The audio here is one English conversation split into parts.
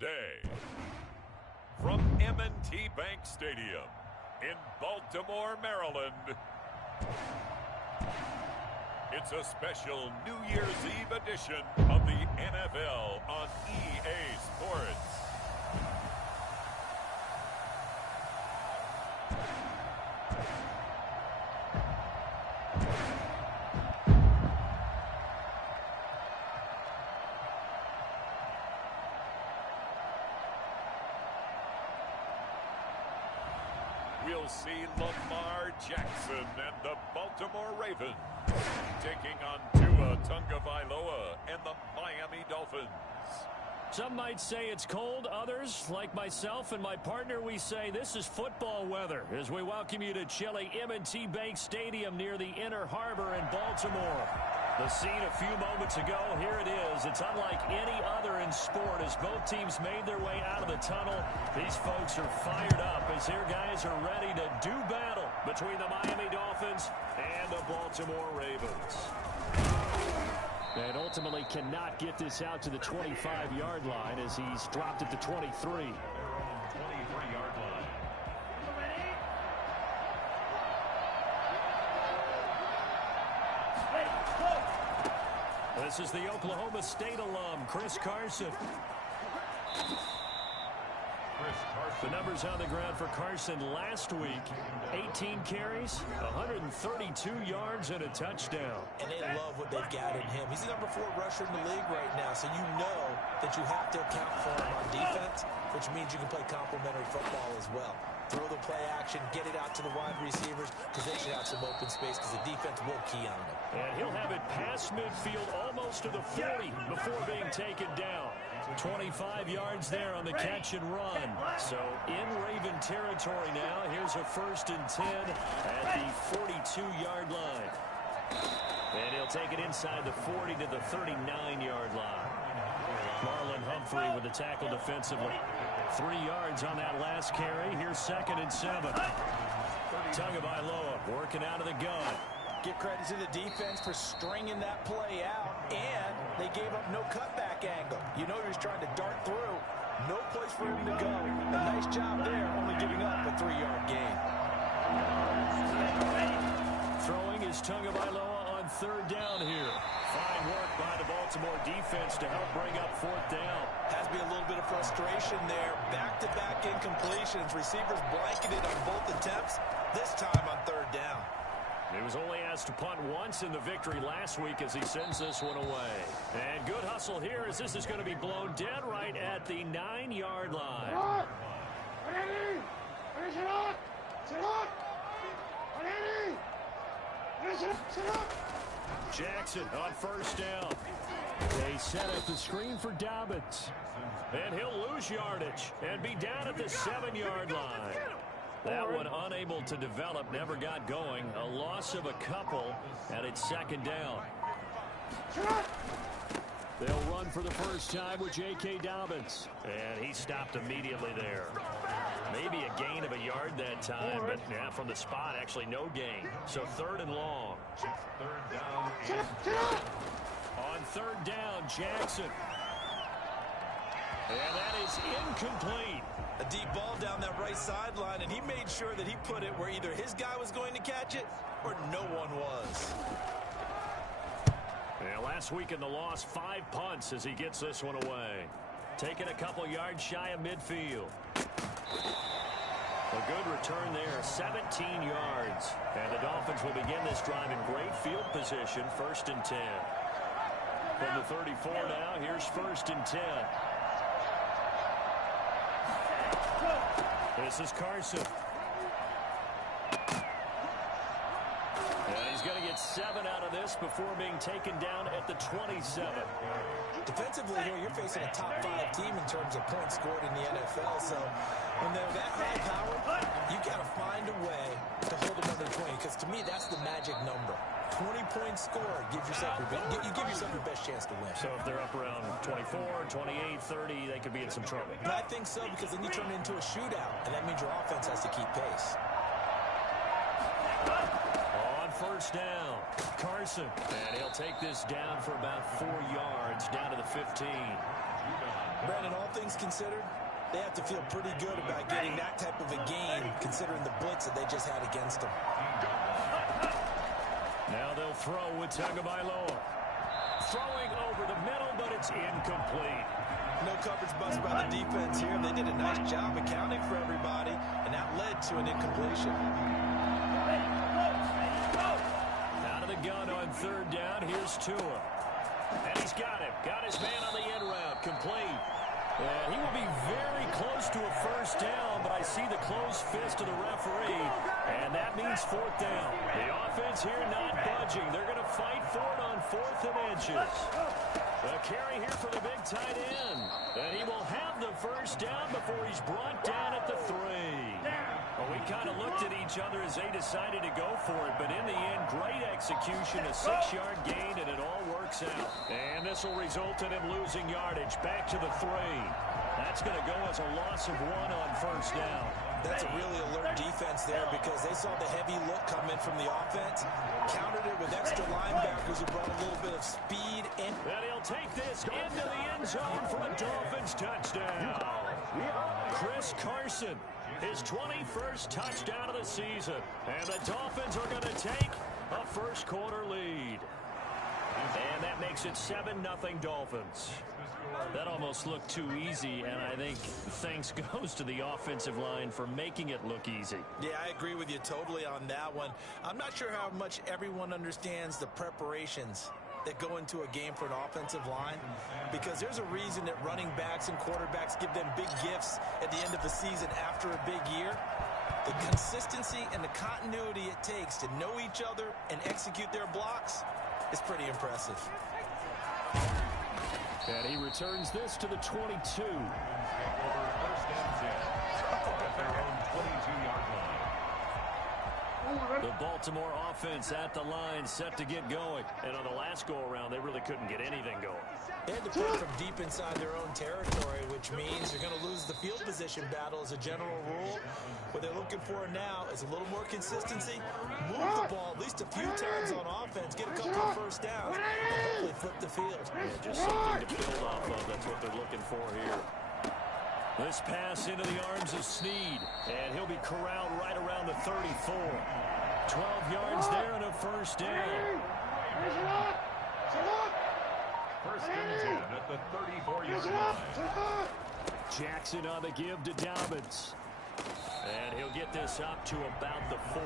today. From M&T Bank Stadium in Baltimore, Maryland, it's a special New Year's Eve edition of the NFL on EA Sports. We'll see Lamar Jackson and the Baltimore Ravens taking on Tua Tagovailoa and the Miami Dolphins. Some might say it's cold. Others, like myself and my partner, we say this is football weather as we welcome you to chilly M&T Bank Stadium near the Inner Harbor in Baltimore. The scene a few moments ago, here it is. It's unlike any other in sport as both teams made their way out of the tunnel. These folks are fired up as their guys are ready to do battle between the Miami Dolphins and the Baltimore Ravens. And ultimately cannot get this out to the 25-yard line as he's dropped at the 23. 23-yard line. This is the Oklahoma State alum, Chris Carson. The numbers on the ground for Carson last week: 18 carries, 132 yards, and a touchdown. And they love what they've got in him. He's the number 4 rusher in the league right now, so you know that you have to account for him on defense, which means you can play complementary football as well. Throw the play action, get it out to the wide receivers because they should have some open space because the defense will key on them. And he'll have it past midfield almost to the 40 before being taken down. 25 yards there on the catch and run. So in Raven territory now. Here's a 1st and 10 at the 42-yard line. And he'll take it inside the 40 to the 39-yard line. Marlon Humphrey with the tackle defensively. 3 yards on that last carry. Here's 2nd and 7. Tagovailoa working out of the gun. Give credit to the defense for stringing that play out, and they gave up no cutback angle. You know he was trying to dart through. No place for him to go. A nice job there, only giving up a 3-yard gain. Throwing is Tagovailoa on 3rd down here. Fine work by the Baltimore defense to help bring up 4th down. Has to be a little bit of frustration there. Back-to-back incompletions. Receivers blanketed on both attempts, this time on 3rd down. He was only asked to punt once in the victory last week as he sends this one away. And good hustle here as this is going to be blown dead right at the 9-yard line. Jackson on 1st down. They set up the screen for Dobbins. And he'll lose yardage and be down at the 7-yard line. That one unable to develop, never got going. A loss of a couple, and it's 2nd down. They'll run for the first time with J.K. Dobbins. And he stopped immediately there. Maybe a gain of a yard that time, but yeah, from the spot, actually no gain. So 3rd and long. 3rd down. On 3rd down, Jackson. And that is incomplete. A deep ball down that right sideline, and he made sure that he put it where either his guy was going to catch it or no one was. Yeah, last week in the loss, 5 punts as he gets this one away. Taking a couple yards shy of midfield. A good return there, 17 yards. And the Dolphins will begin this drive in great field position, 1st and 10. From the 34 now, here's 1st and 10. This is Carson. And he's going to get 7 out of this before being taken down at the 27. Defensively here, you're facing a top 5 team in terms of points scored in the NFL. So when they're that high powered, you got to find a way to hold them under 20. Because to me, that's the magic number. 20 points scored gives yourself you give yourself your best chance to win. So if they're up around 24, 28, 30, they could be in some trouble. And I think so, because then you turn it into a shootout, and that means your offense has to keep pace. On 1st down, Carson. And he'll take this down for about 4 yards, down to the 15. Brandon, all things considered, they have to feel pretty good about getting that type of a gain, considering the blitz that they just had against them. Now they'll throw with Tagovailoa. Throwing over the middle, but it's incomplete. No coverage bust by the defense here. They did a nice job accounting for everybody, and that led to an incompletion. Out of the gun on 3rd down, here's Tua. And he's got him. Got his man on the end route, complete. And he will be very close to a 1st down, but I see the closed fist of the referee, and that means 4th down. The offense here not budging. They're going to fight for it on 4th and inches. A carry here for the big tight end. And he will have the 1st down before he's brought down at the 3. Well, we kind of looked at each other as they decided to go for it, but in the end, great execution, a 6-yard gain, and it all works out. And this will result in him losing yardage. Back to the 3. That's going to go as a loss of 1 on 1st down. That's a really alert defense there because they saw the heavy look come in from the offense, countered it with extra linebackers who brought a little bit of speed in. And he'll take this into the end zone for a Dolphins touchdown. Chris Carson, his 21st touchdown of the season. And the Dolphins are going to take a 1st quarter lead. And that makes it 7-0 Dolphins. That almost looked too easy, and I think thanks goes to the offensive line for making it look easy. Yeah, I agree with you totally on that one. I'm not sure how much everyone understands the preparations that go into a game for an offensive line, because there's a reason that running backs and quarterbacks give them big gifts at the end of the season after a big year. The consistency and the continuity it takes to know each other and execute their blocks is pretty impressive. And he returns this to the 22. The Baltimore offense at the line, set to get going. And on the last go-around, they really couldn't get anything going. They had to play from deep inside their own territory, which means they're going to lose the field position battle as a general rule. What they're looking for now is a little more consistency, move the ball at least a few times on offense, get a couple of 1st downs, and hopefully flip the field. Yeah, just something to build off of. That's what they're looking for here. This pass into the arms of Snead, and he'll be corralled right around the 34. 12 yards there and a 1st down. 1st and 10 at the 34-yard line. Jackson on the give to Dobbins. And he'll get this up to about the 40.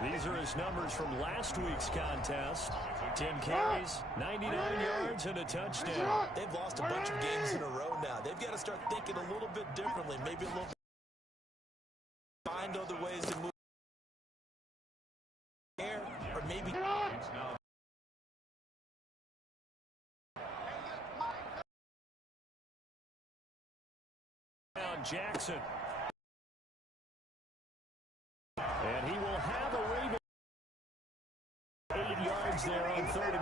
These are his numbers from last week's contest. 10 carries, 99 yards, and a touchdown. They've lost a bunch of games in a row now. They've got to start thinking a little bit differently, maybe a little find other ways to move air, or maybe Jackson. And he will have a Raven 8 yards there on 3rd.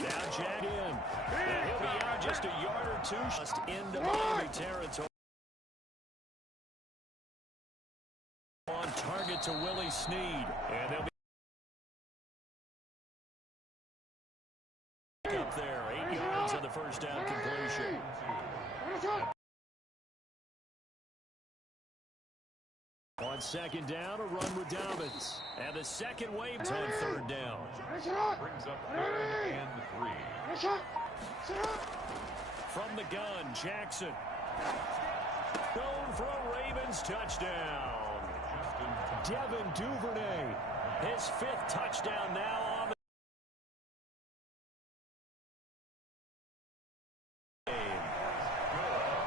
Now Jack in. And he'll be out just a yard or 2 just into Miami territory. On target to Willie Snead. And they'll be up there, 8 yards on the 1st down completion. On 2nd down, a run with Dobbins. And the 2nd wave on 3rd down. Brings up 3rd and 3. From the gun, Jackson. Going for a Ravens touchdown. Devin Duvernay, his 5th touchdown now on the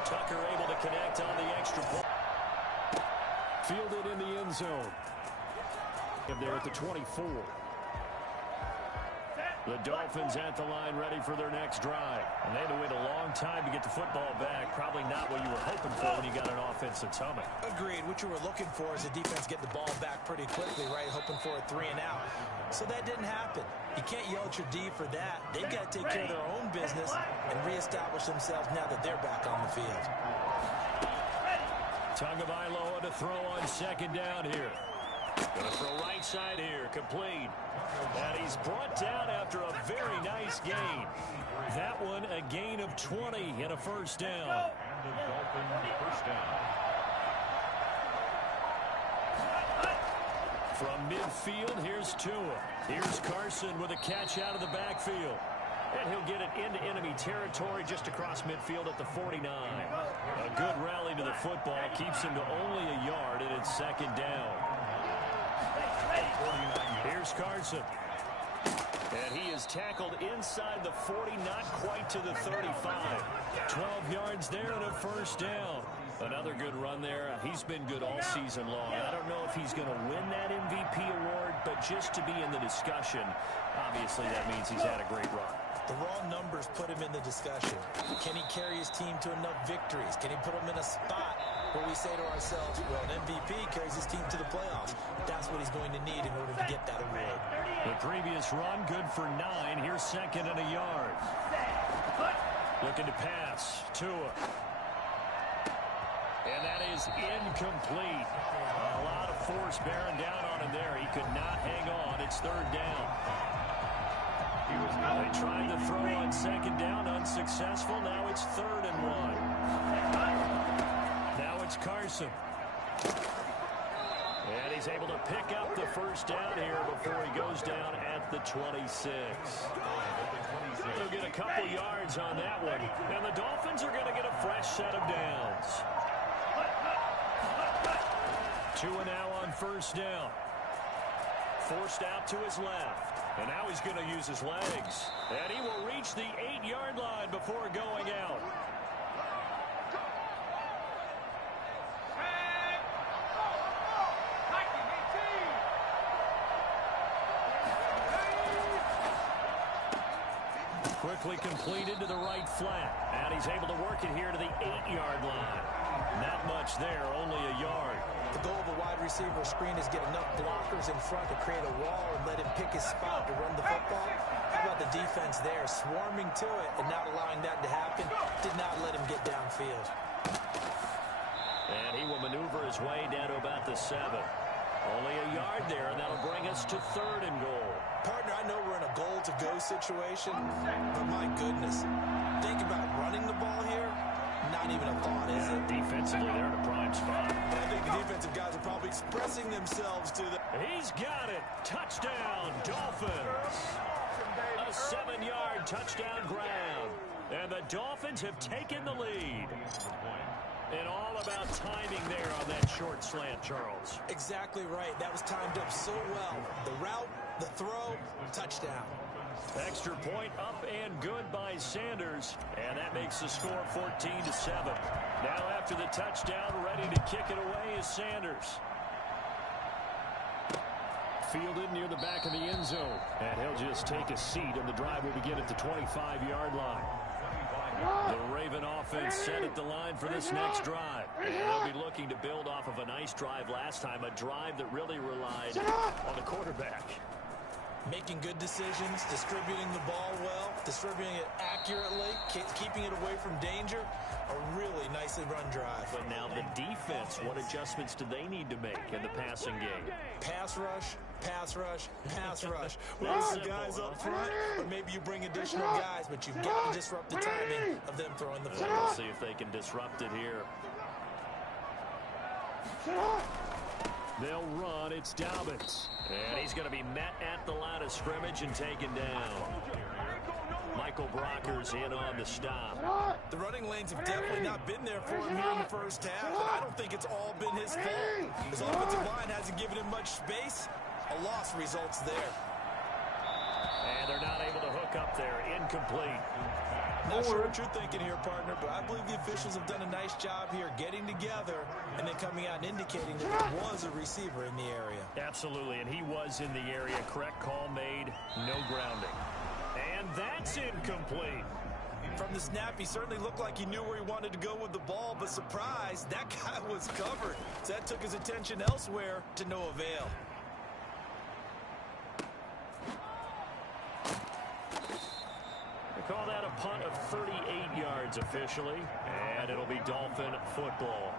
Tucker able to connect on the extra point. Fielded in the end zone. There at the 24. The Dolphins at the line ready for their next drive. And they had to wait a long time to get the football back. Probably not what you were hoping for when you got an offense that's humming. Agreed. What you were looking for is the defense get the ball back pretty quickly, right? Hoping for a 3 and out. So that didn't happen. You can't yell at your D for that. They've got to take care of their own business and reestablish themselves now that they're back on the field. Tagovailoa to throw on second down here. Going to throw right side here, complete. And he's brought down after a very nice gain. That one a gain of 20 and a first down. From midfield, here's Tua. Here's Carson with a catch out of the backfield. And he'll get it into enemy territory just across midfield at the 49. A good rally to the football keeps him to only a yard, and it's second down. Here's Carson. And he is tackled inside the 40, not quite to the 35. 12 yards there and a first down. Another good run there. He's been good all season long. I don't know if he's going to win that MVP award, but just to be in the discussion, obviously that means he's had a great run. The raw numbers put him in the discussion. Can he carry his team to enough victories? Can he put them in a spot where we say to ourselves, well, an MVP carries his team to the playoffs. That's what he's going to need in order to get that award. The previous run, good for 9. Here's second and a yard. Looking to pass. Tua. And that is incomplete. A lot of force bearing down on him there. He could not hang on. It's third down. They tried to throw on second down, unsuccessful. Now it's 3rd and 1. Now it's Carson. And he's able to pick up the first down here before he goes down at the 26. They'll get a couple yards on that one. And the Dolphins are going to get a fresh set of downs. Tua now on first down. Forced out to his left. And now he's going to use his legs. And he will reach the 8-yard line before going out. Quickly completed to the right flat. And he's able to work it here to the 8-yard line. Not much there, only a yard. The goal of a wide receiver screen is get enough blockers in front to create a wall and let him pick his spot to run the football. How about the defense there, swarming to it and not allowing that to happen? Did not let him get downfield. And he will maneuver his way down to about the 7. Only a yard there, and that'll bring us to 3rd and goal. Partner, I know we're in a goal-to-go situation, but my goodness, think about running the ball here. Not even a thought, is it? Defensively, they're in a prime spot. But I think the defensive guys are probably expressing themselves to the... He's got it. Touchdown, Dolphins. A 7-yard touchdown grab. And the Dolphins have taken the lead. And all about timing there on that short slant, Charles. Exactly right. That was timed up so well. The route, the throw, touchdown. Extra point up and good by Sanders. And that makes the score 14-7. Now after the touchdown, ready to kick it away is Sanders. Fielded near the back of the end zone. And he'll just take a seat, and the drive will begin at the 25-yard line. The Raven offense set at the line for this next drive. And they'll be looking to build off of a nice drive last time, a drive that really relied on the quarterback. Making good decisions, distributing the ball well, distributing it accurately, keeping it away from danger. A really nicely run drive. But now the defense, what adjustments do they need to make in the passing game? Pass rush, pass rush, pass rush. Well, some guys up front, or maybe you bring additional guys, but you've got to disrupt the timing of them throwing the football. We'll see if they can disrupt it here. They'll run. It's Dobbins. And he's going to be met at the line of scrimmage and taken down. Michael Brockers in on the stop. The running lanes have definitely not been there for him here in the first half, and I don't think it's all been his fault. His offensive line hasn't given him much space. A loss results there. And they're not able to hook up there. Incomplete. Not sure what you're thinking here, partner, but I believe the officials have done a nice job here getting together and then coming out and indicating that there was a receiver in the area. Absolutely, and he was in the area. Correct call made. No grounding. And that's incomplete. From the snap, he certainly looked like he knew where he wanted to go with the ball, but surprise, that guy was covered. So that took his attention elsewhere to no avail. They call that a punt of 38 yards officially, and it'll be Dolphin football.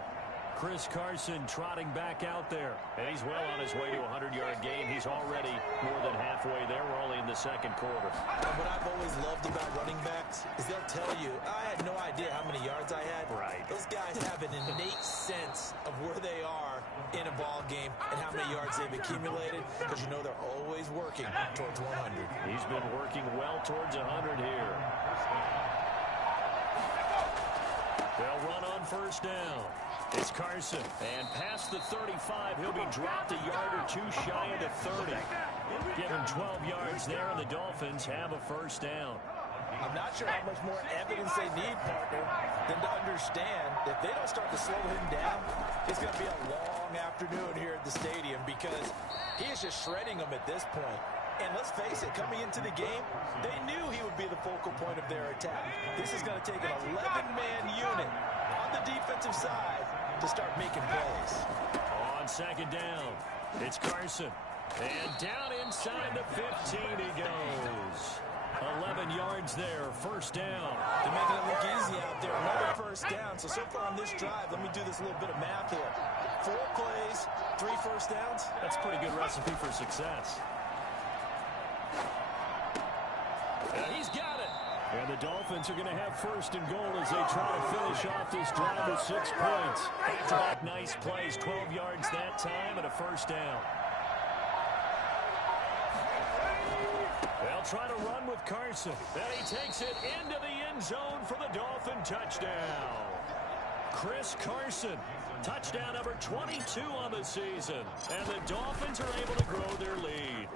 Chris Carson trotting back out there, and he's well on his way to a 100-yard game. He's already more than halfway there. We're only in the second quarter. And what I've always loved about running backs is they'll tell you, I had no idea how many yards I had. Right. Those guys have an innate sense of where they are in a ball game and how many yards they've accumulated, because you know they're always working towards 100. He's been working well towards 100 here. They'll run on first down. It's Carson, and past the 35, he'll be dropped a yard or two shy of the 30. Give him 12 yards there, and the Dolphins have a first down. I'm not sure how much more evidence they need, partner, than to understand that if they don't start to slow him down, it's going to be a long afternoon here at the stadium, because he is just shredding them at this point. And let's face it, coming into the game, they knew he would be the focal point of their attack. This is going to take an 11-man unit on the defensive side to start making plays. On second down, it's Carson. And down inside the 15 he goes. 11 yards there, first down. They're making it look easy out there. Another first down. So far on this drive, let me do this little bit of math here. 4 plays, 3 first downs. That's a pretty good recipe for success. He's got it. And the Dolphins are going to have first and goal as they try to finish off this drive with 6 points. Back-to-back nice plays, 12 yards that time and a first down. They'll try to run with Carson. And he takes it into the end zone for the Dolphin touchdown. Chris Carson, touchdown number 22 on the season. And the Dolphins are able to grow their lead.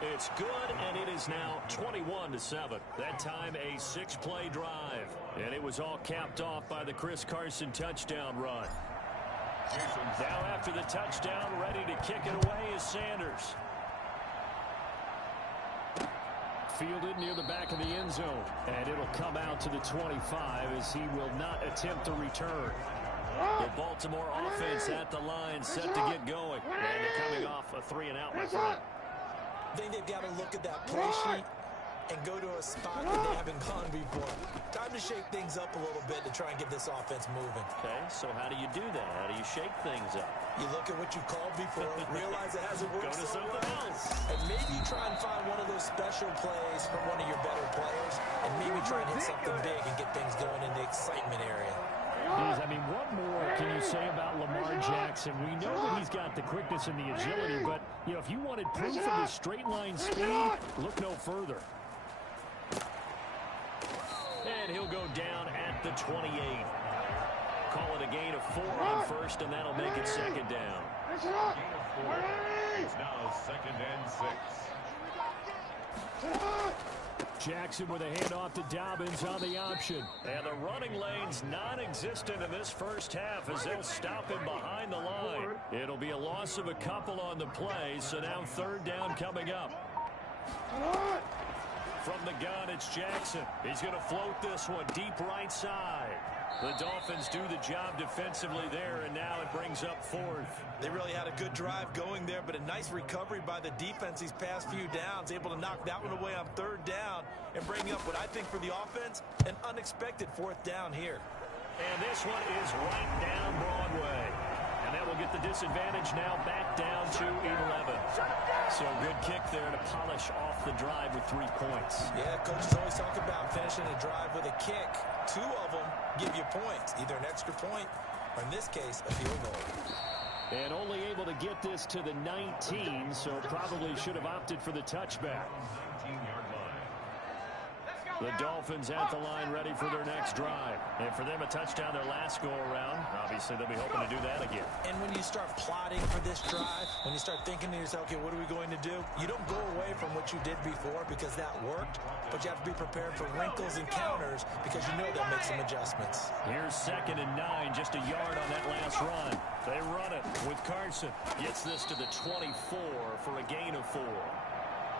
It's good, and it is now 21-7. That time a 6-play drive. And it was all capped off by the Chris Carson touchdown run. Now after the touchdown, ready to kick it away is Sanders. Fielded near the back of the end zone. And it'll come out to the 25 as he will not attempt a return. The Baltimore offense at the line set to get going. And they're coming off a 3-and-out, my friend. I think they've got to look at that play sheet and go to a spot that they haven't gone before. Time to shake things up a little bit to try and get this offense moving. Okay, so how do you do that? How do you shake things up? You look at what you called before, realize it hasn't worked Go to so something well, else. and maybe try and find one of those special plays from one of your better players, and maybe try and hit something big and get things going in the excitement area. I mean, what more can you say about Lamar Jackson? We know that he's got the quickness and the agility, but, you know, if you wanted proof of his straight-line speed, look no further. And he'll go down at the 28. Call it a gain of 4 on first, and that'll make it second down. It's now 2nd and 6. Jackson with a handoff to Dobbins on the option. And the running lane's non-existent in this first half as they'll stop him behind the line. It'll be a loss of a couple on the play, so now 3rd down coming up. From the gun, it's Jackson. He's going to float this one deep right side. The Dolphins do the job defensively there, and now it brings up 4th. They really had a good drive going there, but a nice recovery by the defense these past few downs, able to knock that one away on 3rd down and bring up what I think for the offense, an unexpected 4th down here. And this one is right down Broadway. And that will get the disadvantage now back down to 11. So good kick there to polish off the drive with 3 points. Yeah, coaches always talk about finishing a drive with a kick. 2 of them give you points, either an extra point or, in this case, a field goal. And only able to get this to the 19, so probably should have opted for the touchback. 19-yard line. The Dolphins at the line ready for their next drive. And for them, a touchdown their last go-around. Obviously, they'll be hoping to do that again. And when you start plotting for this drive, when you start thinking to yourself, okay, what are we going to do? You don't go away from what you did before because that worked, but you have to be prepared for wrinkles and counters because you know they'll make some adjustments. Here's 2nd and 9, just a yard on that last run. They run it with Carson. Gets this to the 24 for a gain of 4.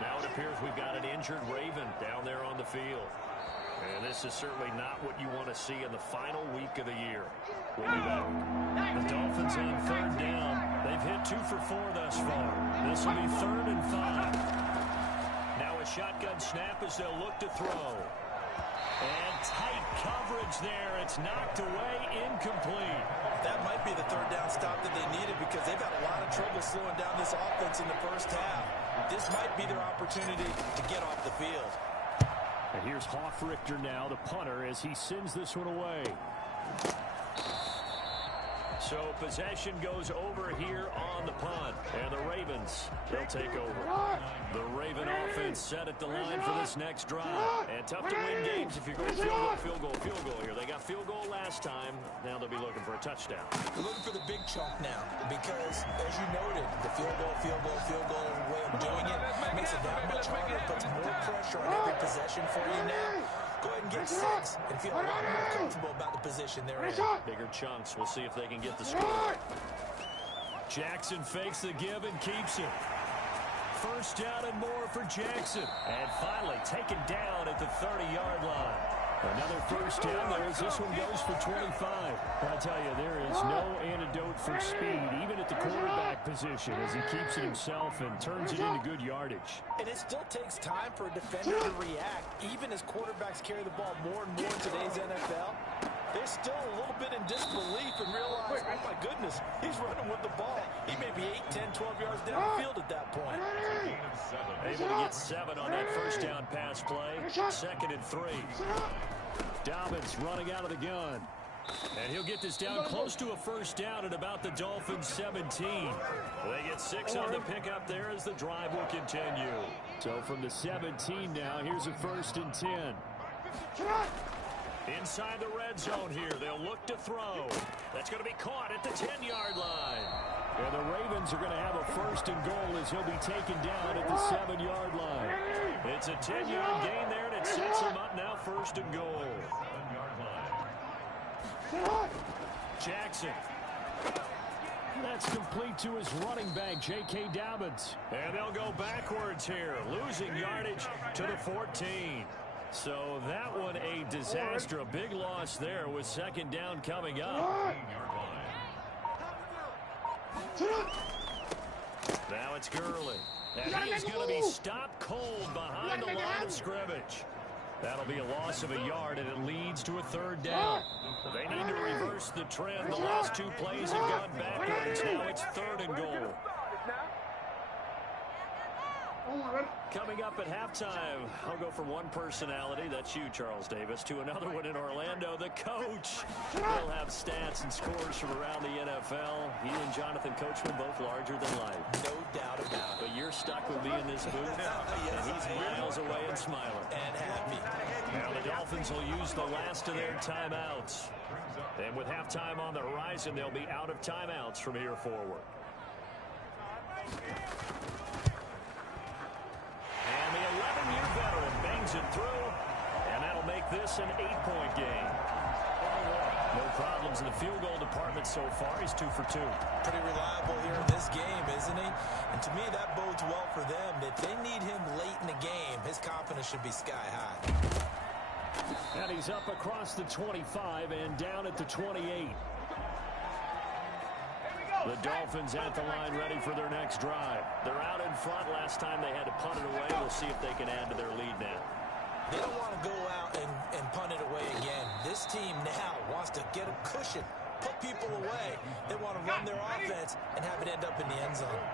Now it appears we've got an injured Raven down there on the field. And this is certainly not what you want to see in the final week of the year. We'll be back. The Dolphins on third down. They've hit 2 for 4 thus far. This will be 3rd and 5. Now a shotgun snap as they'll look to throw. And tight coverage there. It's knocked away, incomplete. That might be the third down stop that they needed because they've had a lot of trouble slowing down this offense in the first half. This might be their opportunity to get off the field. And here's Hofrichter now, the punter, as he sends this one away. So possession goes over here on the punt. And the Ravens, they'll take over. The Raven offense set at the line for this next drive. And tough to win games if you're going field goal here. They got field goal last time. Now they'll be looking for a touchdown. They're looking for the big chunk now because, as you noted, the field goal way of doing it makes it that much harder. It puts more pressure on every possession for you now. Go ahead and get 6 and feel a lot more comfortable about the position they're in. Bigger chunks. We'll see if they can get the score. Jackson fakes the give and keeps it. First down and more for Jackson. And finally taken down at the 30-yard line. Another first down there as this one goes for 25. I tell you, there is no antidote for speed, even at the quarterback position, as he keeps it himself and turns it into good yardage. And it still takes time for a defender to react, even as quarterbacks carry the ball more and more in today's NFL. They're still a little bit in disbelief and realize, oh my goodness, he's running with the ball. He may be 8, 10, 12 yards down the field at that point. Able to get 7 on that first down pass play. 2nd and 3. Dobbins running out of the gun. And he'll get this down close to a first down at about the Dolphins' 17. They get 6 on the pickup there as the drive will continue. So from the 17 now, here's a 1st and 10. Inside the red zone here, they'll look to throw. That's going to be caught at the 10-yard line. And the Ravens are going to have a 1st and goal as he'll be taken down at the 7-yard line. It's a 10-yard gain there, and it sets them up now 1st and goal. Jackson. That's complete to his running back, J.K. Dobbins. And they'll go backwards here, losing yardage to the 14. So that one a disaster, a big loss there with 2nd down coming up. Now it's Gurley. And he is going to be stopped cold behind the line of scrimmage. That'll be a loss of a yard, and it leads to a 3rd down. They need to reverse the trend. The last 2 plays have gone backwards. Now it's 3rd and goal. Coming up at halftime, I'll go from one personality, that's you, Charles Davis, to another one in Orlando, the coach. He'll have stats and scores from around the NFL. He and Jonathan Coachman both larger than life. No doubt about it. But you're stuck with me in this booth, and he's miles away and smiling. And happy. Now the Dolphins will use the last of their timeouts. And with halftime on the horizon, they'll be out of timeouts from here forward. And the 11-year veteran bangs it through, and that'll make this an 8-point game. No problems in the field goal department so far. He's 2 for 2. Pretty reliable here in this game, isn't he? And to me, that bodes well for them. If they need him late in the game, his confidence should be sky high. And he's up across the 25 and down at the 28. The Dolphins at the line ready for their next drive. They're out in front. Last time they had to punt it away. We'll see if they can add to their lead now. They don't want to go out and punt it away again. This team now wants to get a cushion, put people away. They want to run their offense and have it end up in the end zone.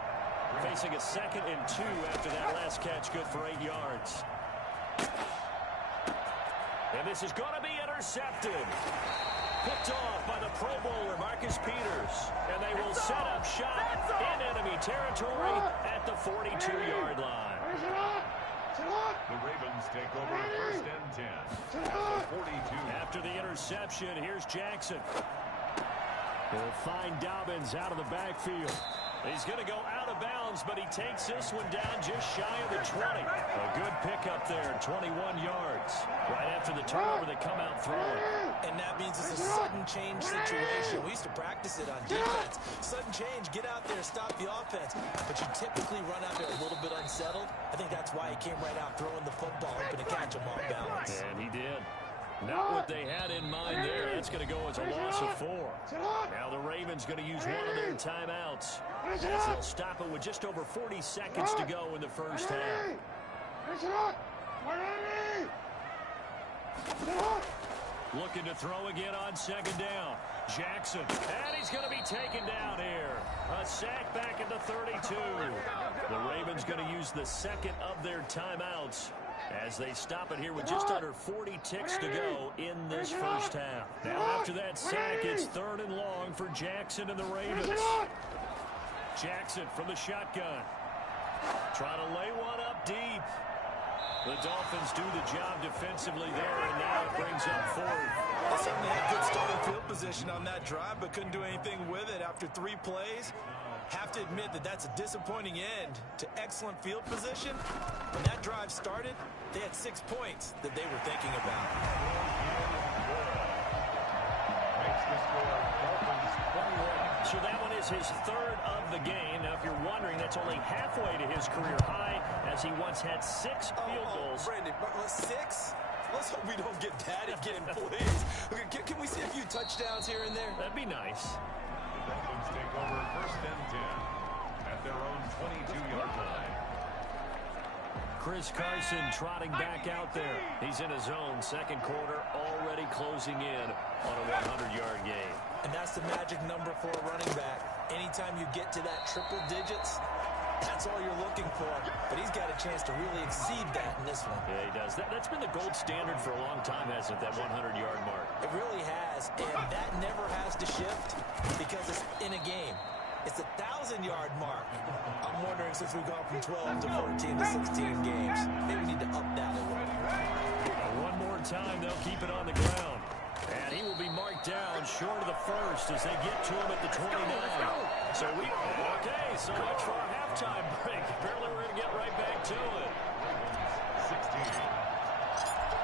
Facing a 2nd and 2 after that last catch, good for 8 yards. And this is going to be intercepted. Picked off by the Pro Bowler, Marcus Peters. And they will set up shop in enemy territory at the 42-yard line. The Ravens take over 1st and 10. 42. After the interception, here's Jackson. They'll find Dobbins out of the backfield. He's going to go out of bounds, but he takes this one down just shy of the 20. A good pickup there, 21 yards. Right after the turnover, they come out throwing. And that means it's a sudden change situation. We used to practice it on defense. Sudden change, get out there, stop the offense. But you typically run out there a little bit unsettled. I think that's why he came right out throwing the football, hoping to catch him off balance. And he did. Not what they had in mind there. That's going to go as a loss of 4. Now the Ravens going to use one of their timeouts, as they'll stop it with just over 40 seconds to go in the first half. Looking to throw again on second down. Jackson, and he's going to be taken down here. A sack back at the 32. The Ravens going to use the second of their timeouts as they stop it here with just under 40 ticks to go in this first half. Now after that sack, it's 3rd and long for Jackson and the Ravens. Jackson from the shotgun. Trying to lay one up deep. The Dolphins do the job defensively there, and now it brings up 4th. They certainly had good starting field position on that drive, but couldn't do anything with it after 3 plays. Have to admit that that's a disappointing end to excellent field position. When that drive started, they had 6 points that they were thinking about. So that one is his 3rd of the game. Now, if you're wondering, that's only halfway to his career high, as he once had 6 field goals. Brandon, 6? Let's hope we don't get that again, please. Okay, can we see a few touchdowns here and there? That'd be nice. Dolphins take over 1st and 10 at their own 22-yard line. Chris Carson trotting back out there. He's in his own second quarter, already closing in on a 100-yard game. And that's the magic number for a running back. Anytime you get to that triple digits, that's all you're looking for. But he's got a chance to really exceed that in this one. Yeah, he does. That's been the gold standard for a long time, hasn't it, that 100-yard mark? It really has, and that never has to shift because it's in a game. It's a 1,000-yard mark. I'm wondering, since we've gone from 12 to 14 to 16 games, maybe we need to up that a little. One more time, they'll keep it on the ground. And he will be marked down short of the first as they get to him at the 29. So so much for our halftime break. Apparently we're going to get right back to it. 16.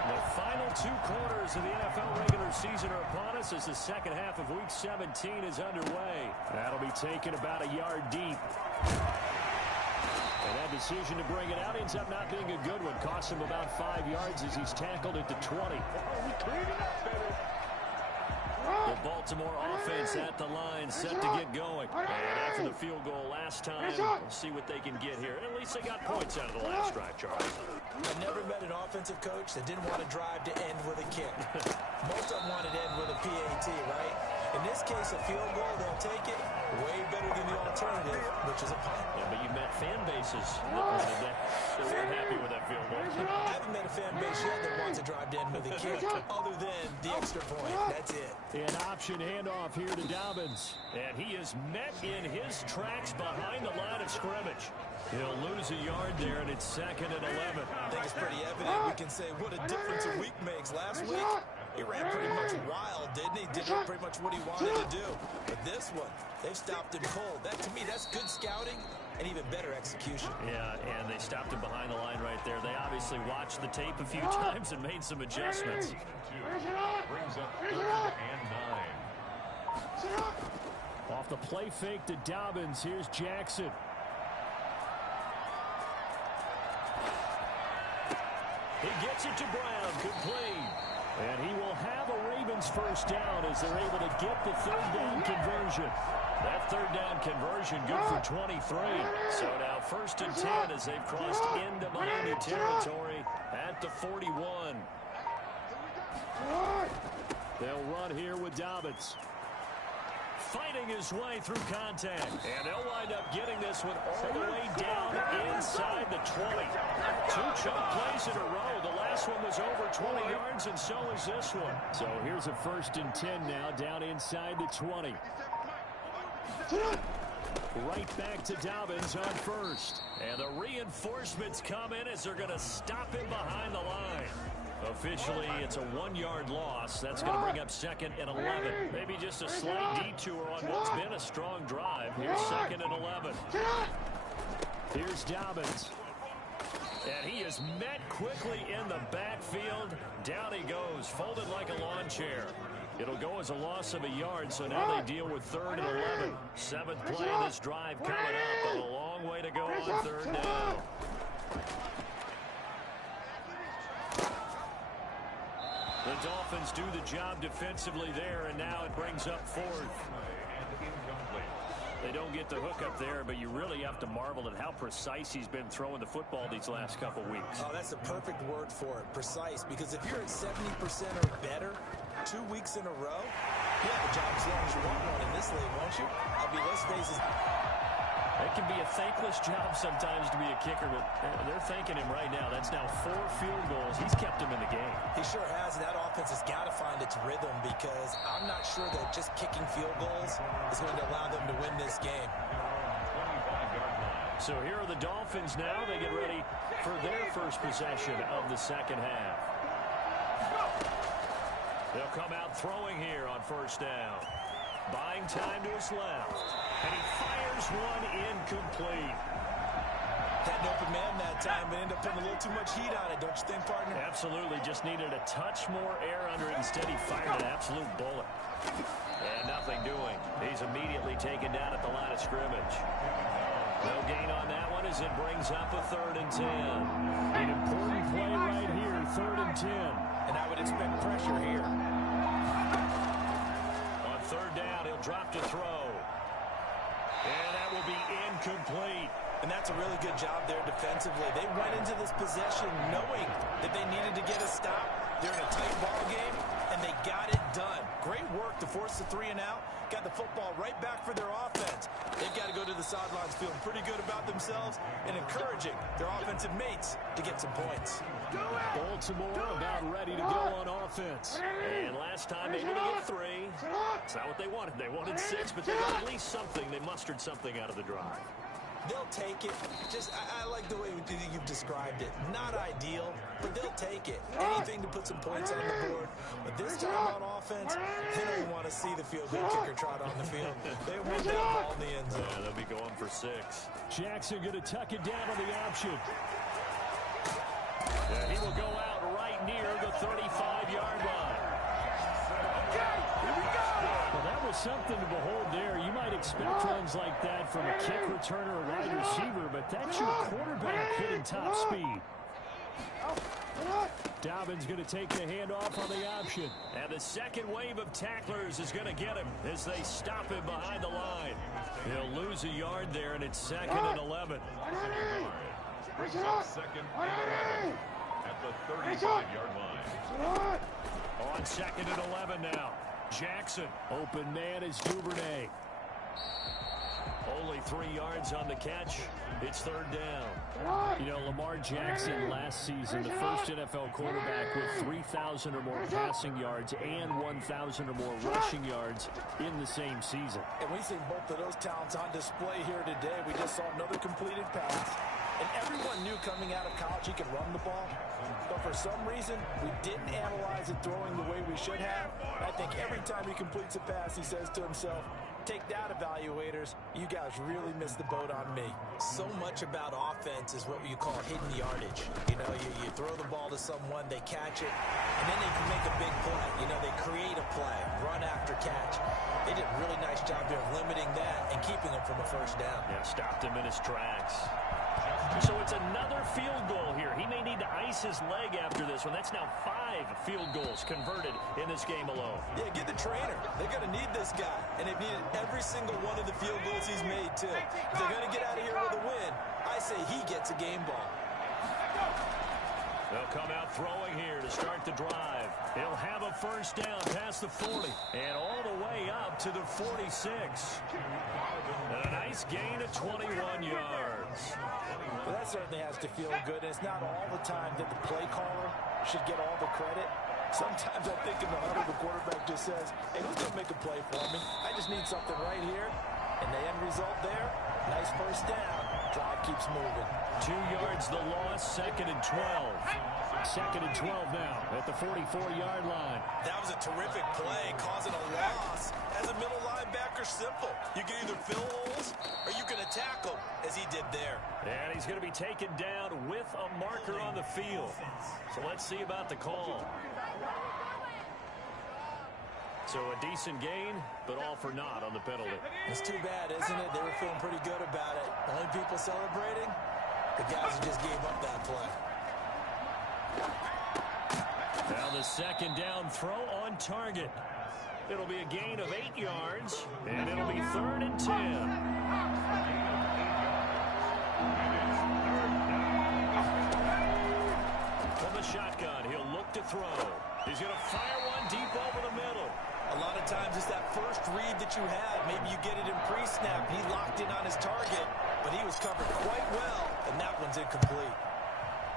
The final 2 quarters of the NFL regular season are upon us as the second half of Week 17 is underway. That'll be taken about a yard deep. And that decision to bring it out ends up not being a good one. Costs him about 5 yards as he's tackled at the 20. The Baltimore offense at the line, set to get going. And after the field goal last time, we'll see what they can get here. At least they got points out of the last drive, Charles. I've never met an offensive coach that didn't want to drive to end with a kick. Most of them wanted to end with a PAT, right? In this case, a field goal, they'll take it way better than the alternative, which is a punt. Yeah, but you met fan bases that weren't happy with that field goal. I haven't met a fan base yet that wants to drive to end with a kick, other than the extra point. That's it. An option handoff here to Dobbins. And he is met in his tracks behind the line of scrimmage. He'll lose a yard there, and it's 2nd and 11. I think it's pretty evident. We can say what a difference a week makes. Last week, he ran pretty much wild, didn't he? Did pretty much what he wanted to do. But this one, they've stopped him cold. That, to me, that's good scouting and even better execution. Yeah, and they stopped him behind the line right there. They obviously watched the tape a few times and made some adjustments. Brings up 3rd and 9. Off the play fake to Dobbins, here's Jackson. He gets it to Brown, complete. And he will have a Ravens first down as they're able to get the 3rd down conversion. That 3rd down conversion good for 23. So now 1st and 10 as they've crossed into Miami territory at the 41. They'll run here with Dobbins. Fighting his way through contact. And they'll wind up getting this one all the way down inside the 20. 2 choke plays in a row. The last one was over 20 yards, and so is this one. So here's a 1st and 10 now, down inside the 20. Right back to Dobbins on 1st. And the reinforcements come in as they're going to stop him behind the line. Officially, it's a 1-yard loss. That's going to bring up 2nd and 11. Maybe just a slight detour on what's been a strong drive. Here's 2nd and 11. Here's Dobbins. And he is met quickly in the backfield. Down he goes goes, folded like a lawn chair. It'll go as a loss of a yard, so now they deal with 3rd and 11. 7th play of this drive coming up, but a long way to go on 3rd down. The Dolphins do the job defensively there, and now it brings up 4th. They don't get the hook up there, but you really have to marvel at how precise he's been throwing the football these last couple weeks. Oh, that's a perfect word for it, precise, because if you're at 70% or better 2 weeks in a row, you have a job as long as you want one in this league, won't you? I mean, let's face it. It can be a thankless job sometimes to be a kicker, but they're thanking him right now. That's now 4 field goals. He's kept him in the game. He sure has, and that offense has got to find its rhythm because I'm not sure that just kicking field goals is going to allow them to win this game. So here are the Dolphins now. They get ready for their first possession of the second half. They'll come out throwing here on 1st down. Buying time to his left. And he fires one incomplete. Had an open man that time, but ended up putting a little too much heat on it, don't you think, partner? Absolutely. Just needed a touch more air under it. Instead, he fired an absolute bullet. And nothing doing. He's immediately taken down at the line of scrimmage. No gain on that one as it brings up a 3rd and 10. An important play right here, 3rd and 10. And I would expect pressure here. On 3rd down, he'll drop to throw. And that will be incomplete. And that's a really good job there defensively. They went into this possession knowing that they needed to get a stop. They're in a tight ball game, and they got it done. Great work to force the 3 and out. Got the football right back for their offense. They've got to go to the sidelines feeling pretty good about themselves and encouraging their offensive mates to get some points. Baltimore about ready to go on offense. And last time able to get 3. It's not what they wanted. They wanted 6, but they got at least something. They mustered something out of the drive. They'll take it. I like the way you've described it. Not ideal, but they'll take it. Anything to put some points on the board. But this time on offense, they don't even want to see the field goal kicker trot on the field. They want that ball in the end zone. Yeah, they'll be going for 6. Jackson going to tuck it down on the option. He will go out right near the 35-yard line. Well, that was something to behold there. You might expect runs like that from a kick returner or wide receiver, but that's your quarterback hitting top speed. Dobbins going to take the handoff on the option. And the second wave of tacklers is going to get him as they stop him behind the line. He'll lose a yard there, and it's 2nd and 11. Brings up 2nd and 11 at the 35-yard line. On 2nd and 11 now. Jackson. Open man is Duvernay. Only 3 yards on the catch. It's 3rd down. You know, Lamar Jackson last season, the first NFL quarterback with 3,000 or more passing yards and 1,000 or more rushing yards in the same season. And we've seen both of those talents on display here today. We just saw another completed pass. And everyone knew coming out of college he could run the ball. But for some reason, we didn't analyze it throwing the way we should have. I think every time he completes a pass, he says to himself, take that, evaluators. You guys really missed the boat on me. So much about offense is what you call hidden yardage. You know, you throw the ball to someone, they catch it, and then they can make a big play. You know, they create a play, run after catch. They did a really nice job there of limiting that and keeping him from a 1st down. Yeah, stopped him in his tracks. So it's another field goal here. He may need to ice his leg after this one. That's now 5 field goals converted in this game alone. Yeah, get the trainer. They're going to need this guy. And they've needed every single one of the field goals he's made, too. If they're going to get out of here with a win, I say he gets a game ball. They'll come out throwing here to start the drive. He'll have a 1st down past the 40 and all the way up to the 46. And a nice gain of 21 yards. Well, that certainly has to feel good. And it's not all the time that the play caller should get all the credit. Sometimes I think in the huddle, the quarterback just says, hey, who's going to make a play for me? I just need something right here. And the end result there, nice 1st down. Drive keeps moving. 2 yards the loss, 2nd and 12. 2nd and 12 now at the 44-yard line. That was a terrific play, causing a loss. As a middle linebacker, simple. You can either fill holes or you can attack them, as he did there. And he's going to be taken down with a marker on the field. So let's see about the call. So a decent gain, but all for naught on the penalty. It's too bad, isn't it? They were feeling pretty good about it. The only people celebrating, the guys who just gave up that play. Now the second down throw on target. It'll be a gain of 8 yards, and it'll be 3rd and 10. From the shotgun, he'll look to throw. He's going to fire one deep over the middle. A lot of times it's that first read that you have. Maybe you get it in pre-snap. He locked in on his target, but he was covered quite well, and that one's incomplete.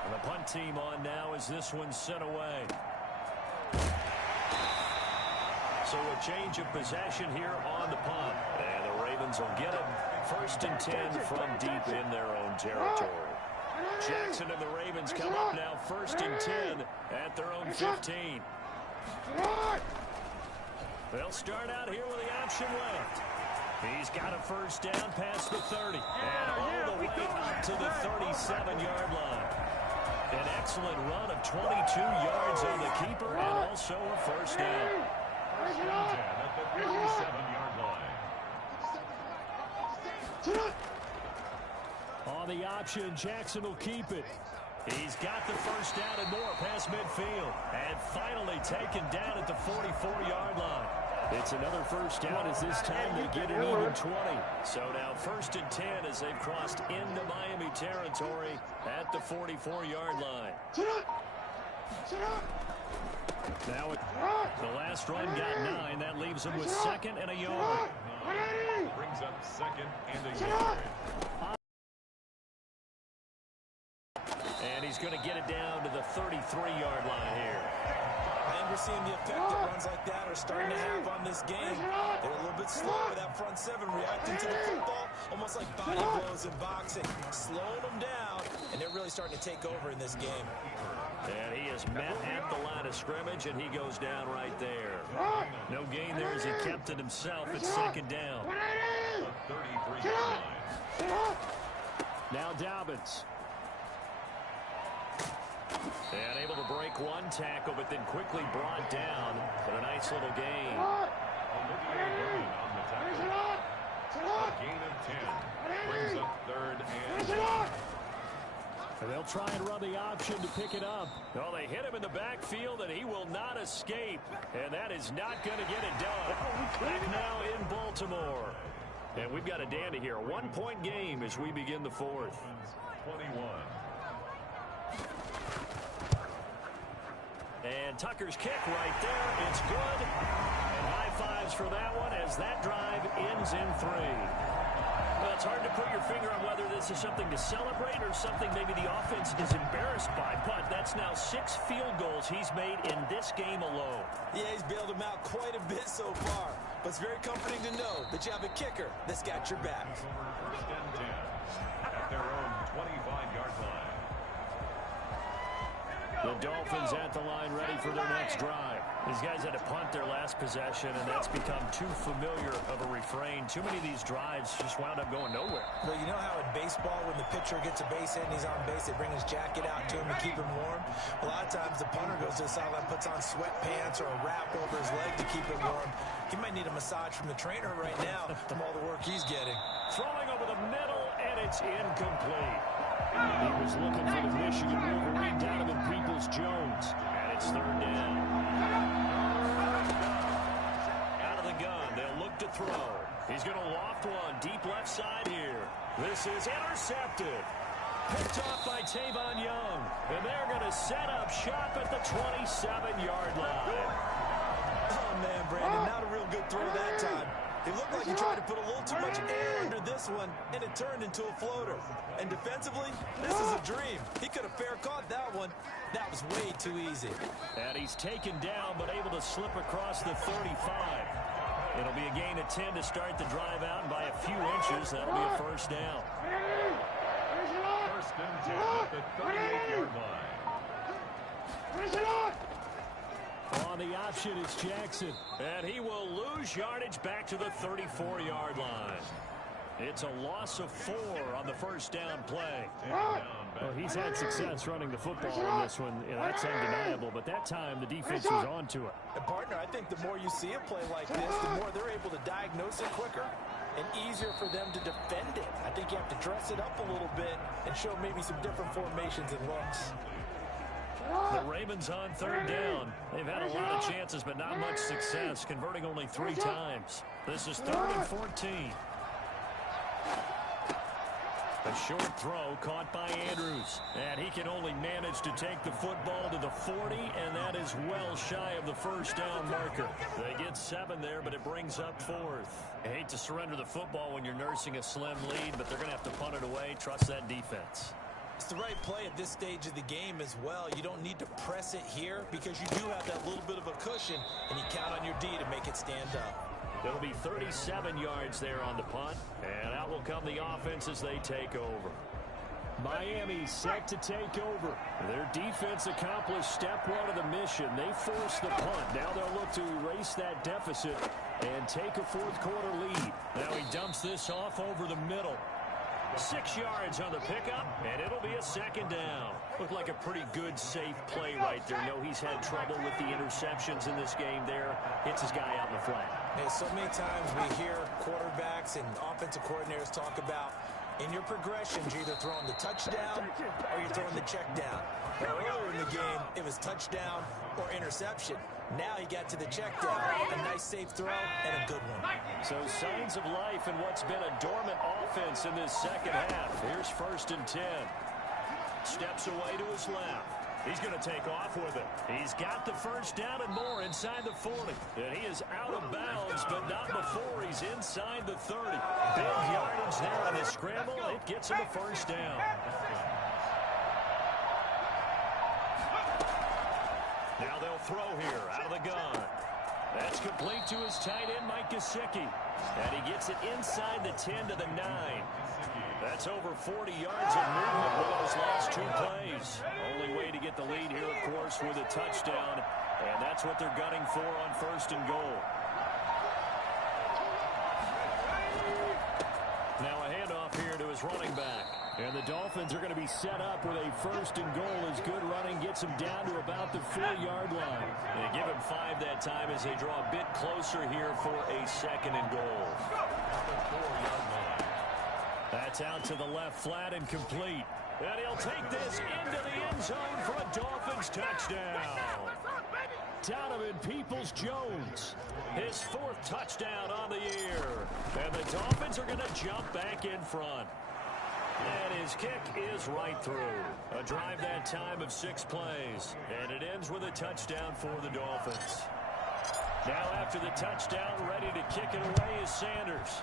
And the punt team on now as this one's sent away. So a change of possession here on the punt. And the Ravens will get it 1st and 10 from deep in their own territory. Jackson and the Ravens come up now 1st and 10 at their own 15. They'll start out here with the option left. He's got a first down past the 30. And all the way up to the 37-yard line. An excellent run of 22 yards on the keeper and also a first down. First and 10 at the 37-yard line. On the option, Jackson will keep it. He's got the first down and more past midfield. And finally taken down at the 44-yard line. It's another first down as this time they get an even 20. So now 1st and 10 as they've crossed into Miami territory at the 44-yard line. Now the last run got 9. That leaves them with 2nd and a yard. Brings up 2nd and a yard. And he's going to get it down to the 33-yard line here. And we're seeing the effect that runs like that are starting to have on this game. They're a little bit slow with that front 7 reacting to the football, almost like body blows in boxing, slowing them down, and they're really starting to take over in this game. And he is met at the line of scrimmage, and he goes down right there. No gain there as he kept it himself at 2nd down. 33-yard line. Now Dobbins. And able to break one tackle, but then quickly brought down. But a nice little gain. Olivier Vernon on the tackle. A gain of 10. Brings up 3rd and 10. And they'll try and run the option to pick it up. Well, they hit him in the backfield, and he will not escape. And that is not going to get it done. Back now in Baltimore. And we've got a dandy here. A 1-point game as we begin the 4th. 21. And Tucker's kick right there. It's good. And high fives for that one as that drive ends in 3. Well, it's hard to put your finger on whether this is something to celebrate or something maybe the offense is embarrassed by. But that's now 6 field goals he's made in this game alone. Yeah, he's bailed them out quite a bit so far. But it's very comforting to know that you have a kicker that's got your back. 1st and 10 at their own 25-yard line. The Dolphins at the line ready for their next drive. These guys had to punt their last possession, and that's become too familiar of a refrain. Too many of these drives just wound up going nowhere. Well, you know how in baseball, when the pitcher gets a base hit and he's on base, they bring his jacket out to him to keep him warm? A lot of times the punter goes to the sideline, puts on sweatpants or a wrap over his leg to keep him warm. He might need a massage from the trainer right now from all the work he's getting. Throwing over the middle, and it's incomplete. He was looking for the Michigan Wolverine, Donovan Peoples-Jones. And it's 3rd down. Out of the gun, they'll look to throw. He's going to loft one deep left side here. This is intercepted. Picked off by Tavon Young. And they're going to set up shop at the 27-yard line. Oh, man, Brandon, not a real good throw that time. It looked like he tried to put a little too much air under this one, and it turned into a floater. And defensively, this is a dream. He could have fair caught that one. That was way too easy. And he's taken down, but able to slip across the 35. It'll be a gain of 10 to start the drive out, and by a few inches, that'll be a first down. 1st and 10 at the 38-yard line. On the option is Jackson. And he will lose yardage back to the 34-yard line. It's a loss of 4 on the first down play. Well, he's had success running the football in this one. Yeah, that's undeniable, but that time the defense was on to it. And partner, I think the more you see a play like this, the more they're able to diagnose it quicker and easier for them to defend it. I think you have to dress it up a little bit and show maybe some different formations and looks. The Ravens on third down. They've had a lot of chances, but not much success, converting only 3 times. This is 3rd and 14. A short throw caught by Andrews. And he can only manage to take the football to the 40, and that is well shy of the first down marker. They get 7 there, but it brings up 4th. I hate to surrender the football when you're nursing a slim lead, but they're going to have to punt it away. Trust that defense. It's the right play at this stage of the game as well. You don't need to press it here because you do have that little bit of a cushion, and you count on your D to make it stand up. It'll be 37 yards there on the punt, and out will come the offense as they take over. Miami set to take over. Their defense accomplished step 1 of the mission. They forced the punt. Now they'll look to erase that deficit and take a 4th quarter lead. Now he dumps this off over the middle. 6 yards on the pickup, and it'll be a 2nd down. Looked like a pretty good, safe play right there. No, he's had trouble with the interceptions in this game there. Hits his guy out in the flat. Hey, so many times we hear quarterbacks and offensive coordinators talk about in your progressions, you're either throwing the touchdown or you're throwing the check down. Earlier in the game, it was touchdown or interception. Now he got to the check down. A nice safe throw and a good one. So signs of life in what's been a dormant offense in this second half. Here's 1st and 10. Steps away to his left. He's going to take off with it. He's got the first down and more inside the 40. And he is out of bounds, but not before he's inside the 30. Big yardage there on the scramble. It gets him a first down. Now they'll throw here out of the gun. That's complete to his tight end, Mike Gesicki. And he gets it inside the 10 to the 9. That's over 40 yards of movement with those last 2 plays. Only way to get the lead here, of course, with a touchdown. And that's what they're gunning for on 1st and goal. Now a handoff here to his running back. And the Dolphins are going to be set up with a 1st and goal as good running gets them down to about the 4-yard line. They give him 5 that time as they draw a bit closer here for a 2nd and goal. That's out to the left flat and complete. And he'll take this into the end zone for a Dolphins touchdown. Donovan Peoples-Jones, his 4th touchdown on the year. And the Dolphins are going to jump back in front. And his kick is right through. A drive that time of 6 plays. And it ends with a touchdown for the Dolphins. Now after the touchdown, ready to kick it away is Sanders.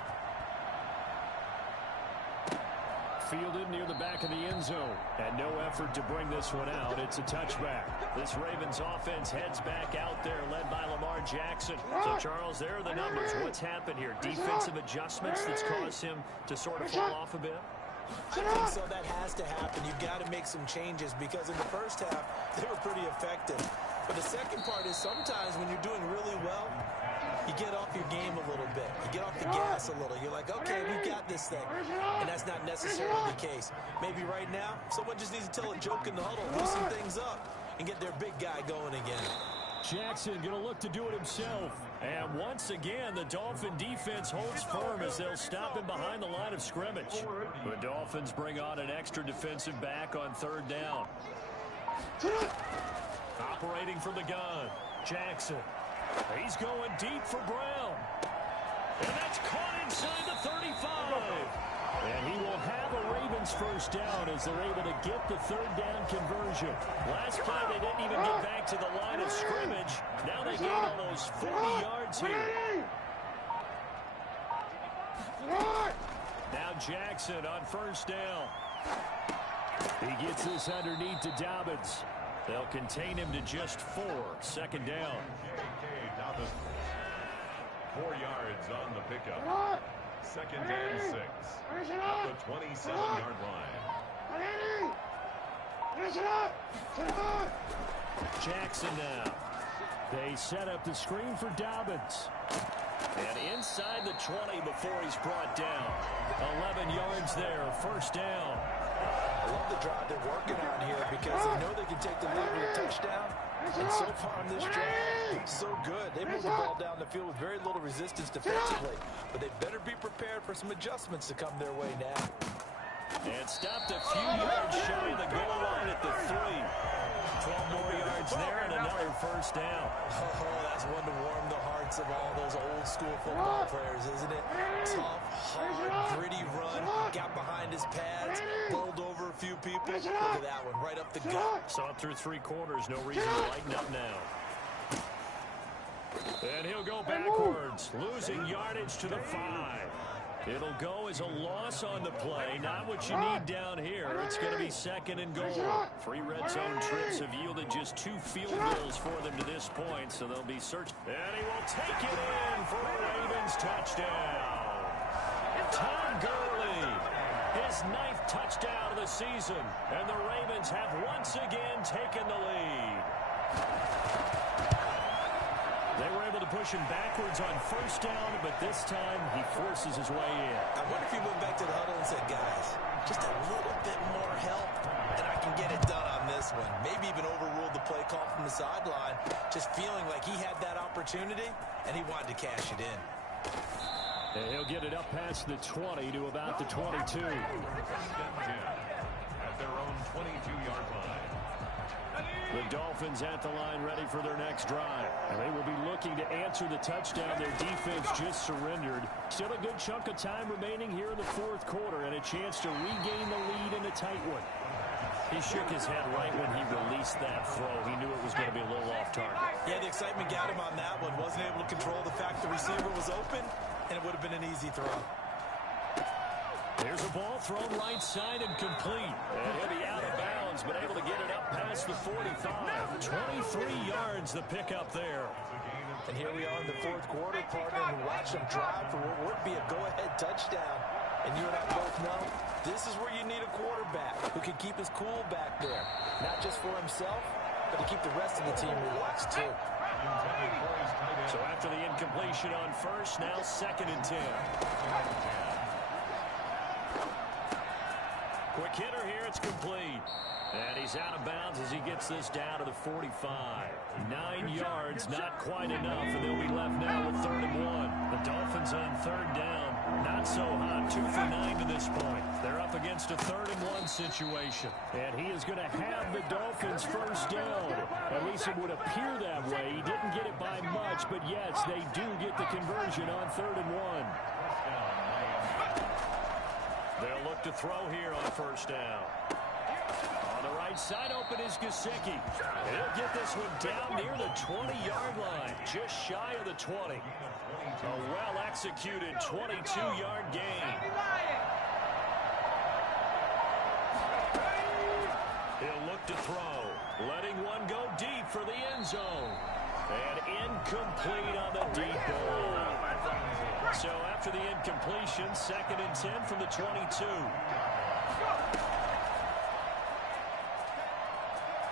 Fielded near the back of the end zone. And no effort to bring this one out. It's a touchback. This Ravens offense heads back out there, led by Lamar Jackson. So, Charles, there are the numbers. What's happened here? Defensive adjustments that's caused him to sort of fall off a bit? I think so. That has to happen. You've got to make some changes because in the first half, they were pretty effective. But the second part is sometimes when you're doing really well, you get off your game a little bit. You get off the gas a little. You're like, okay, we've got this thing. And that's not necessarily the case. Maybe right now, someone just needs to tell a joke in the huddle, loosen things up, and get their big guy going again. Jackson going to look to do it himself. And once again, the Dolphin defense holds firm as they'll stop him behind the line of scrimmage. The Dolphins bring on an extra defensive back on 3rd down. Operating from the gun, Jackson. He's going deep for Brown. And that's caught inside the 35. And he will have a Ravens first down as they're able to get the 3rd down conversion. Last play, they didn't even get back to the line of scrimmage. Now they gain almost 40 yards here. Now Jackson on 1st down. He gets this underneath to Dobbins. They'll contain him to just 4. 2nd down. 4 yards on the pickup. 2nd and 6. At the 27-yard line. Jackson now. They set up the screen for Dobbins. And inside the 20 before he's brought down. 11 yards there, first down. I love the drive they're working on here because they know they can take the lead with a touchdown. And so far on this drive, so good. They moved the ball down the field with very little resistance defensively. But they better be prepared for some adjustments to come their way now. And stopped a few yards shy of the goal line at the 3. 12 more yards there and another first down. Oh, that's one to warm the hearts of all those old school football players, isn't it? Tough, hard, gritty run, got behind his pads, bowled over a few people. Look at that one, right up the gut. Saw it through 3 quarters, no reason to lighten up now. And he'll go backwards, losing yardage to the 5. It'll go as a loss on the play. Not what you need down here. It's going to be second and goal. 3 red zone trips have yielded just 2 field goals for them to this point, so they'll be searching. And he will take it in for a Ravens touchdown. Todd Gurley, his 9th touchdown of the season, and the Ravens have once again taken the lead. They were able to push him backwards on first down, but this time he forces his way in. I wonder if he went back to the huddle and said, guys, just a little bit more help, and I can get it done on this one. Maybe even overruled the play call from the sideline, just feeling like he had that opportunity, and he wanted to cash it in. And he'll get it up past the 20 to about the 22. At their own 22-yard line. The Dolphins at the line ready for their next drive. And they will be looking to answer the touchdown their defense just surrendered. Still a good chunk of time remaining here in the 4th quarter and a chance to regain the lead in a tight one. He shook his head right when he released that throw. He knew it was going to be a little off target. Yeah, the excitement got him on that one. Wasn't able to control the fact the receiver was open, and it would have been an easy throw. There's a ball thrown right side and complete. And he'll be out of bounds, but able to get it up past the 45. 23 yards the pickup there. And here we are in the 4th quarter, partner, and watch them drive for what would be a go-ahead touchdown. And you and I both know this is where you need a quarterback who can keep his cool back there. Not just for himself, but to keep the rest of the team relaxed too. So after the incompletion on first, now 2nd and 10. Quick hitter here, it's complete. And he's out of bounds as he gets this down to the 45. 9 yards, not quite enough, and they'll be left now with 3rd and 1. The Dolphins on 3rd down, not so hot. 2 for 9 to this point. They're up against a 3rd and 1 situation. And he is going to have the Dolphins first down. At least it would appear that way. He didn't get it by much, but yes, they do get the conversion on 3rd and 1. They'll look to throw here on first down. On the right side, open is Gesicki. He'll get this one down near the 20-yard line, just shy of the 20. A well-executed 22-yard gain. He'll look to throw, letting one go deep for the end zone. And incomplete on the deep ball. So after the incompletion, 2nd and 10 from the 22.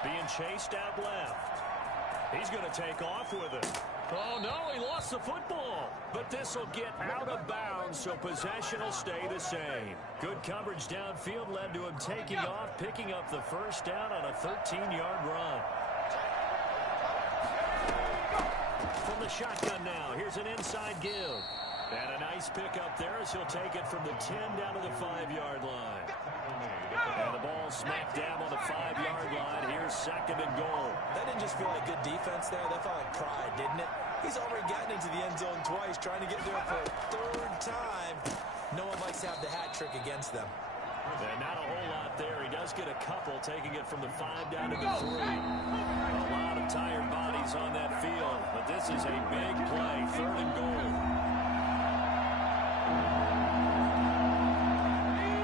Being chased out left. He's going to take off with it. Oh, no, he lost the football. But this will get out of bounds, so possession will stay the same. Good coverage downfield led to him taking off, picking up the first down on a 13-yard run. From the shotgun now, here's an inside give. And a nice pickup there as he'll take it from the 10 down to the 5-yard line. And the ball smack dab on the 5-yard line. Here's 2nd and goal. That didn't just feel like good defense there. That felt like pride, didn't it? He's already gotten into the end zone twice, trying to get there for a 3rd time. No one likes to have the hat trick against them. And not a whole lot there. He does get a couple, taking it from the 5 down to the 3. A lot of tired bodies on that field, but this is a big play. 3rd and goal.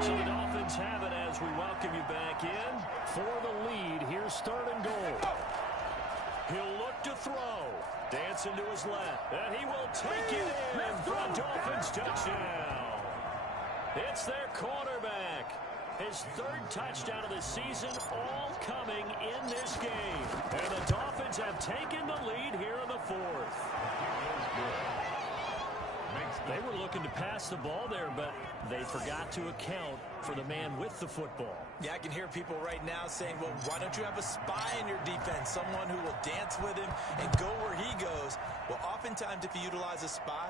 So the Dolphins have it as we welcome you back in. For the lead, here's 3rd and goal. He'll look to throw. Dancing to his left. And he will take it in for a Dolphins touchdown. It's their quarterback. His 3rd touchdown of the season, all coming in this game. And the Dolphins have taken the lead here in the fourth. They were looking to pass the ball there, but they forgot to account for the man with the football. Yeah, I can hear people right now saying, well, why don't you have a spy in your defense, someone who will dance with him and go where he goes? Well, oftentimes if you utilize a spy,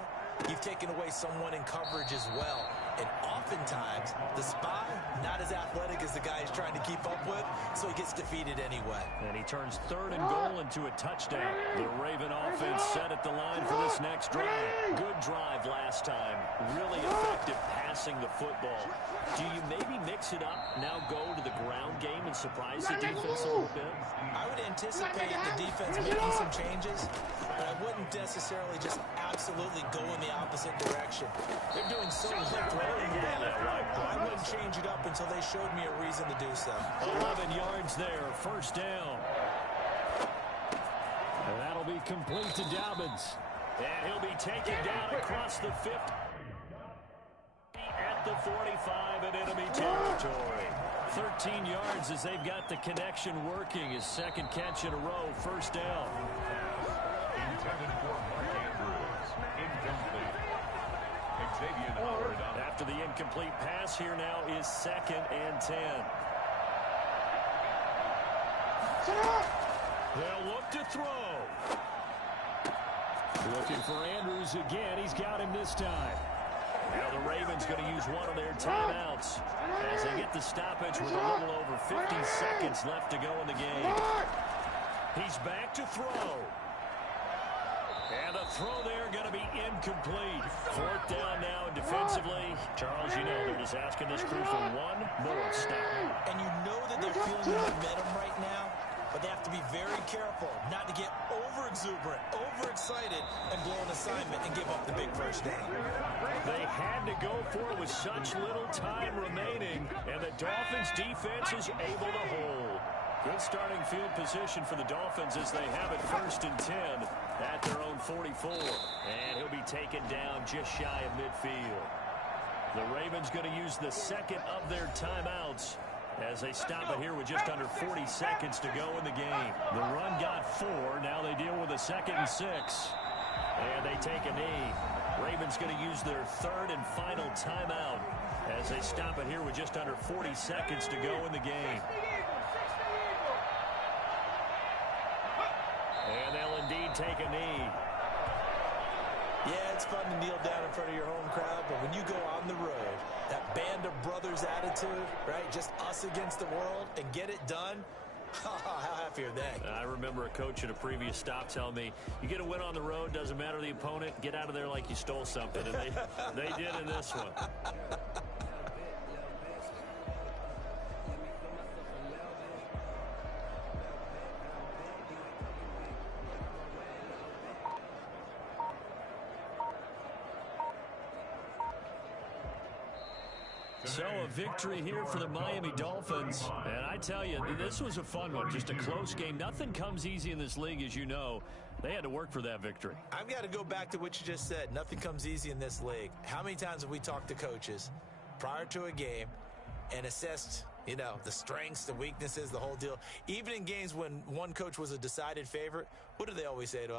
you've taken away someone in coverage as well. And oftentimes, the spy, not as athletic as the guy he's trying to keep up with, so he gets defeated anyway. And he turns 3rd and goal into a touchdown. The Raven offense set at the line for this next drive. Good drive last time. Really effective passing the football. Do you maybe mix it up, now go to the ground game and surprise the defense a little bit? I would anticipate the defense making some changes, but I wouldn't necessarily just absolutely go in the opposite direction. They're doing so little throwing the ball. I wouldn't change it up until they showed me a reason to do so. 11 yards there, 1st down. And that'll be complete to Dobbins. And he'll be taken down across the 50. At the 45 in enemy territory. 13 yards as they've got the connection working. His 2nd catch in a row, 1st down. Intended for Mark Andrews. Incomplete. Xavier Howard on. After the incomplete pass, here now is 2nd and 10. They'll look to throw. Looking for Andrews again. He's got him this time. Now the Ravens going to use one of their timeouts as they get the stoppage with a little over 50 seconds left to go in the game. He's back to throw. And the throw there going to be incomplete. 4th down now, and defensively, Charles, you know they're just asking this crew for one more stop. And you know that they're feeling the momentum right now, but they have to be very careful not to get over-exuberant, overexcited, and blow an assignment and give up the big 1st down. They had to go for it with such little time remaining, and the Dolphins' defense is able to hold. Good starting field position for the Dolphins as they have it 1st and 10 at their own 44. And he'll be taken down just shy of midfield. The Ravens going to use the 2nd of their timeouts as they stop it here with just under 40 seconds to go in the game. The run got 4. Now they deal with a 2nd and 6. And they take a knee. Ravens going to use their 3rd and final timeout as they stop it here with just under 40 seconds to go in the game. And they'll indeed take a knee. Yeah, it's fun to kneel down in front of your home crowd, but when you go on the road, that band of brothers attitude, right, just us against the world, and get it done, how happy are they? I remember a coach at a previous stop telling me, you get a win on the road, doesn't matter the opponent, get out of there like you stole something. And they did in this one. So a victory here for the Miami Dolphins. And I tell you, this was a fun one. Just a close game. Nothing comes easy in this league, as you know. They had to work for that victory. I've got to go back to what you just said. Nothing comes easy in this league. How many times have we talked to coaches prior to a game and assessed, you know, the strengths, the weaknesses, the whole deal? Even in games when one coach was a decided favorite, what do they always say to us?